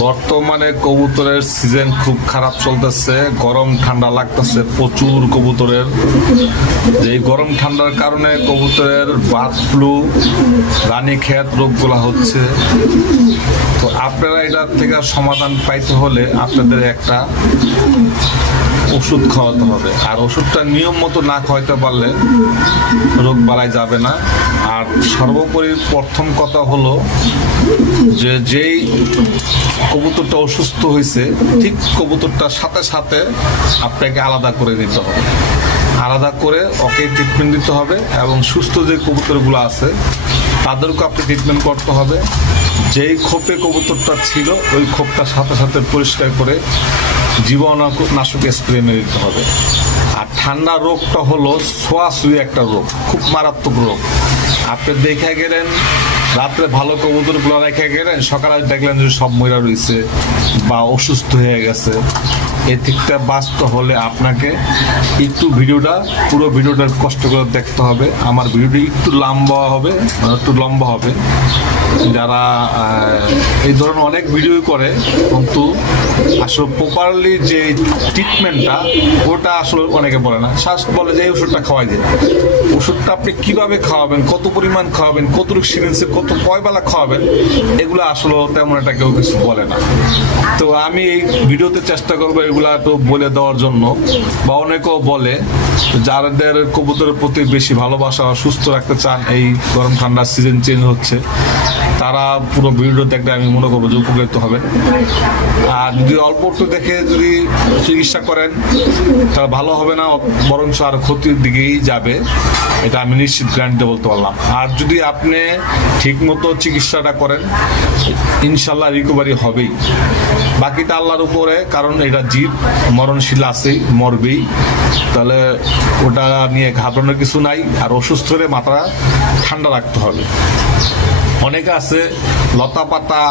বর্তমানে কবুতরের সিজন খুব খারাপ চলতেছে, গরম ঠান্ডা লাগতেছে, প্রচুর কবুতরের। এই গরম ঠান্ডার কারণে কবুতরের বার্ড ফ্লু রানী রানীক্ষেত রোগগুলো হচ্ছে। তো আপনারা এটার থেকে সমাধান পাইতে হলে আপনাদের একটা ওষুধ খাওয়াতে হবে। আর ওষুধটা নিয়ম মতো না খাওয়াতে পারলে রোগ বালাই যাবে না। আর সর্বোপরি প্রথম কথা হলো যে যেই কবুতরটা অসুস্থ হয়েছে, ঠিক কবুতরটার সাথে সাথে আপনাকে আলাদা করে নিতে হবে। আলাদা করে ওকে ট্রিটমেন্ট দিতে হবে এবং সুস্থ যে কবুতরগুলো আছে তাদেরকে আপনি ট্রিটমেন্ট করতে হবে। যেই খোপে কবুতরটা ছিল, ওই খোপটার সাথে সাথে পরিষ্কার করে জীবাণুনাশক স্প্রে মেরে দিতে হবে। আর ঠান্ডা রোগটা হলো সোয়াশুয়ে একটা রোগ, খুব মারাত্মক রোগ। আপনি দেখে গেলেন রাত্রে ভালো কবুতরগুলো রেখে গেলেন, সকালে দেখলেন যে সব ময়রা রয়েছে বা অসুস্থ হয়ে গেছে। এ দিকটা বাঁচতে হলে আপনাকে একটু ভিডিওটা, পুরো ভিডিওটা কষ্ট করে দেখতে হবে। আমার ভিডিওটি একটু লম্বা হবে মানে একটু লম্বা হবে। যারা এই ধরনের অনেক ভিডিও করে, কিন্তু আসলে প্রপারলি যে ট্রিটমেন্টটা ওটা আসলে অনেকে বলে না। শ্বাস বলে যে ওষুধটা খাওয়াই দিন। ওষুধটা আপনি কীভাবে খাওয়াবেন, কত পরিমাণ খাওয়াবেন কতটুকু সিরিঞ্জে কত কয় বেলা খাওয়াবেন? এগুলো আসলে তেমন একটা কেউ কিছু বলে না। তো আমি এই ভিডিওতে চেষ্টা করব এগুলা তো বলে দেওয়ার জন্য। বা অনেকেও বলে যাদের কবুতরের প্রতি বেশি ভালোবাসা সুস্থ রাখতে চান, এই গরম ঠান্ডার সিজন চেঞ্জ হচ্ছে, তারা পুরো ভিডিও দেখলে আমি মনে করব যে উপকৃত হবে। আর যদি অল্প একটু দেখে যদি চিকিৎসা করেন, তাহলে ভালো হবে না, বরঞ্চ আর ক্ষতির দিকেই যাবে। এটা আমি নিশ্চিত গ্যারান্টি বলতে পারলাম। আর যদি আপনি ঠিক মতো চিকিৎসাটা করেন, ইনশাল্লাহ রিকভারি হবেই। বাকিটা আল্লাহর উপরে, কারণ এটা জীব, মরণশীল আছেই, মরবেই। তাহলে ওটা নিয়ে ঘাবড়ানোর কিছু নাই, আর অসুস্থ হলে মাথা ঠান্ডা রাখতে হবে। অনেকে আছে, লতা পাতা,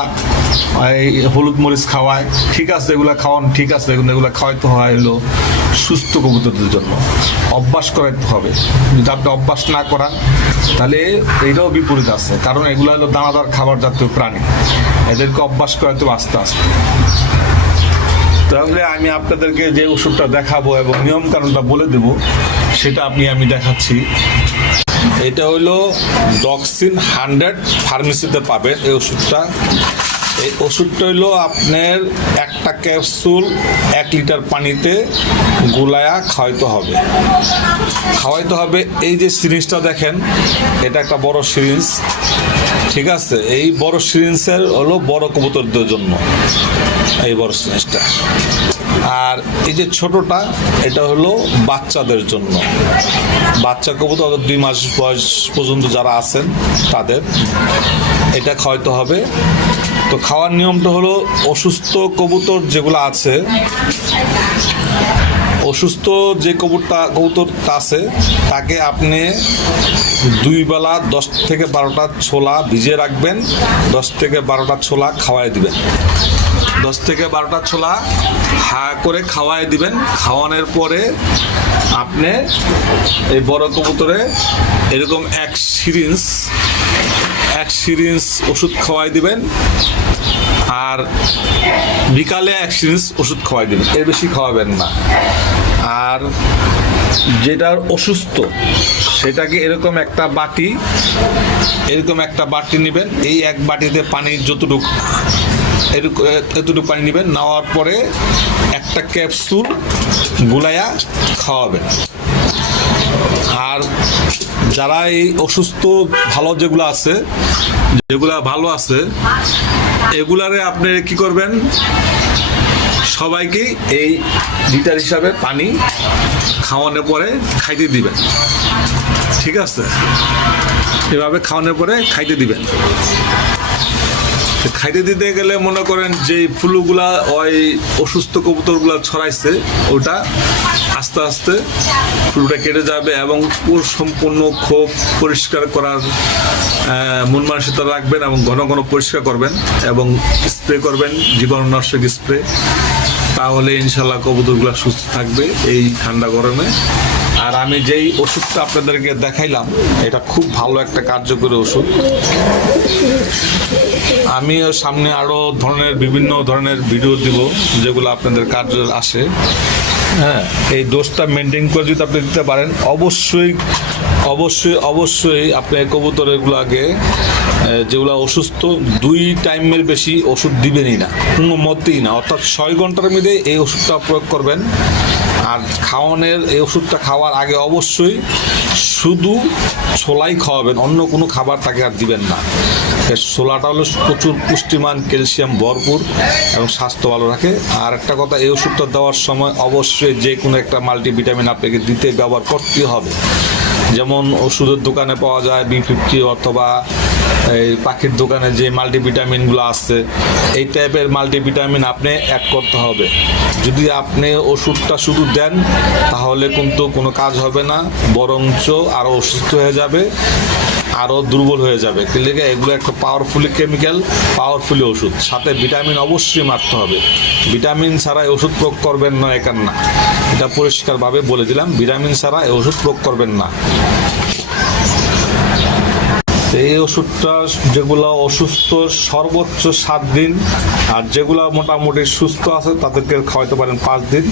এই হলুদ মরিচ খাওয়ায়। ঠিক আছে, এগুলা খাওয়ান, ঠিক আছে, এগুলো খাওয়াইতে হয় হলো সুস্থ কবুতরদের জন্য। অভ্যাস করাইতে হবে। যদি আপনি অভ্যাস না করান, তাহলে এইটাও বিপরীত আছে। কারণ এগুলো হলো দানাদার খাবার জাতীয় প্রাণী। এদেরকে অভ্যাস করাইতে হবে আস্তে আস্তে। তাহলে আমি আপনাদেরকে যে ওষুধটা দেখাবো এবং নিয়ম কারণটা বলে দেব, সেটা আপনি, আমি দেখাচ্ছি। এটা হলো ডক্সিন হান্ড্রেড ফার্মেসিতে পাবেন এই ওষুধটা। এই ওষুধটা হলো আপনার একটা ক্যাপসুল এক লিটার পানিতে গুলায়া খাওয়াইতে হবে। খাওয়াইতে হবে। এই যে সিরিঞ্জটা দেখেন, এটা একটা বড় সিরিঞ্জ ঠিক আছে? এই বড় সিরিঞ্জের হলো বড় কবুতরদের জন্য। এই বড় সিরিঞ্জটা আর এই যে ছোটটা, এটা হলো বাচ্চাদের জন্য। বাচ্চা কবুতর অর্থাৎ দুই মাস বয়স পর্যন্ত যারা আছেন, তাদের। এটা খাওয়াইতে হবে। তো খাওয়ার নিয়মটা হলো অসুস্থ কবুতর যেগুলো আছে, অসুস্থ যে কবুতরটা কবুতরটা আছে, তাকে আপনি দুই বেলা দশ থেকে বারোটা ছোলা ভিজিয়ে রাখবেন, দশ থেকে বারোটা ছোলা খাওয়াই দিবেন। দশ থেকে বারোটা ছোলা হা করে খাওয়াই দিবেন। খাওয়ানোর পরে আপনি এই বড় কবুতরে এরকম এক সিরিঞ্জ এক সিরিঞ্জ ওষুধ খাওয়াই দিবেন আর বিকালে এক সিরিঞ্জ ওষুধ খাওয়াই দিবেন। এর বেশি খাওয়াবেন না। আর যেটার অসুস্থ, সেটাকে এরকম একটা বাটি, এরকম একটা বাটি নেবেন। এই এক বাটিতে পানি যতটুকু এতটুকু পানি নেবেন, নেওয়ার পরে একটা ক্যাপসুল গুলাইয়া খাওয়াবেন। আর যারা এই অসুস্থ, ভালো যেগুলো আছে, যেগুলা ভালো আছে, এগুলারে আপনি কি করবেন? সবাইকে এই লিটার হিসাবে পানি খাওয়ানোর পরে খাইতে দিবেন। ঠিক আছে? এভাবে খাওয়ানোর পরে খাইতে দিবেন। খাইতে দিতে গেলে মনে করেন যে ফুলগুলা ওই অসুস্থ কবুতরগুলা ছড়াইছে, ওটা আস্তে আস্তে ফুলটা কেটে যাবে এবং পুরো সম্পূর্ণ ক্ষোভ পরিষ্কার করার মন মানসিকতা রাখবেন এবং ঘন ঘন পরিষ্কার করবেন এবং স্প্রে করবেন, জীবাণুনাশক স্প্রে। তাহলে ইনশাল্লাহ কবুতরগুলো সুস্থ থাকবে এই ঠান্ডা গরমে। আর আমি যেই ওষুধটা আপনাদেরকে দেখাইলাম, এটা খুব ভালো একটা কার্যকরী ওষুধ। আমিও সামনে আরও ধরনের বিভিন্ন ধরনের ভিডিও দিব, যেগুলো আপনাদের কার্য আসে। হ্যাঁ এই দোষটা মেনটেন করে যদি আপনি দিতে পারেন, অবশ্যই অবশ্যই অবশ্যই আপনি কবুতর এগুলাকে যেগুলো অসুস্থ, দুই টাইমের বেশি ওষুধ দিবেনই না, কোনো মতেই না। অর্থাৎ ছয় ঘণ্টার মধ্যে এই ওষুধটা প্রয়োগ করবেন। আর খাওয়ানোর, এই ওষুধটা খাওয়ার আগে অবশ্যই শুধু ছোলাই খাওয়াবেন, অন্য কোনো খাবার তাকে আর দিবেন না। ছোলাটা হলো প্রচুর পুষ্টিমান, ক্যালসিয়াম ভরপুর এবং স্বাস্থ্য ভালো রাখে। আর একটা কথা, এই ওষুধটা দেওয়ার সময় অবশ্যই যে কোনো একটা মাল্টিভিটামিন আপনাকে দিতে ব্যবহার করতে হবে। যেমন ওষুধের দোকানে পাওয়া যায় বি ফিফটি অথবা এই পাখির দোকানে যে মাল্টিভিটামিনগুলো আছে, এই টাইপের মাল্টিভিটামিন আপনি অ্যাড করতে হবে। যদি আপনি ওষুধটা শুধু দেন, তাহলে কিন্তু কোনো কাজ হবে না, বরঞ্চ আরও অসুস্থ হয়ে যাবে আরও দুর্বল হয়ে যাবে। কিন্তু এগুলো একটা পাওয়ারফুলি কেমিক্যাল পাওয়ারফুলি ওষুধ। সাথে ভিটামিন অবশ্যই মারতে হবে। ভিটামিন ছাড়া ওষুধ প্রয়োগ করবেন না একান না। এটা পরিষ্কারভাবে বলে দিলাম ভিটামিন ছাড়া ওষুধ প্রয়োগ করবেন না। এই ওষুধটা যেগুলো অসুস্থ সর্বোচ্চ সাত দিন, আর যেগুলো মোটামুটি সুস্থ আছে তাদেরকে খাওয়াইতে পারেন পাঁচ দিন।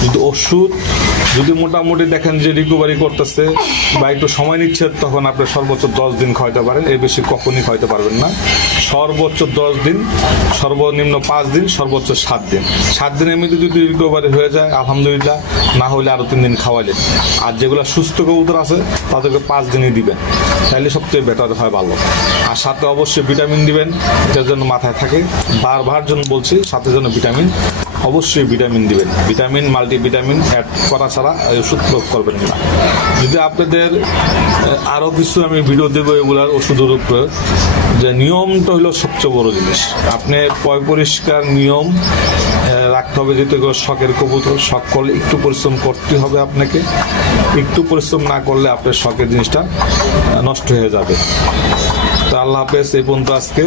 কিন্তু ওষুধ যদি মোটামুটি দেখেন যে রিকভারি করতেছে বা একটু সময় নিচ্ছে, তখন আপনি সর্বোচ্চ দশ দিন খাওয়াইতে পারেন। এর বেশি কখনই খাওয়াইতে পারবেন না। সর্বোচ্চ দশ দিন, সর্বনিম্ন পাঁচ দিন, সর্বোচ্চ সাত দিন। সাত দিনের মধ্যে যদি রিকভারি হয়ে যায়, আলহামদুলিল্লাহ, না হলে আরও তিন দিন খাওয়াইলেন আর যেগুলো সুস্থ কবুতর আছে, তাদেরকে পাঁচ দিনই দিবেন। তাহলে সবচেয়ে বেটার হয় ভালো। আর সাথে অবশ্যই ভিটামিন দিবেন, এটার জন্য মাথায় থাকে। বারবার জন্য বলছি, সাথে জন্য ভিটামিন অবশ্যই ভিটামিন দিবেন। ভিটামিন মাল্টি ভিটামিন অ্যাড করা ছাড়া ওষুধ প্রয়োগ করবেন না। যদি আপনাদের আরও কিছু আমি ভিডিও দেবো, এগুলার ওষুধের উপরে, যে নিয়মটা হলো সবচেয়ে বড় জিনিস। আপনি পয় পরিষ্কার নিয়ম রাখতে হবে যেহেতু শখের কবুতর শখ করলে একটু পরিশ্রম করতে হবে আপনাকে। একটু পরিশ্রম না করলে আপনার শখের জিনিসটা নষ্ট হয়ে যাবে। তা আল্লাহ হাফেজ, এই পর্যন্ত আজকে।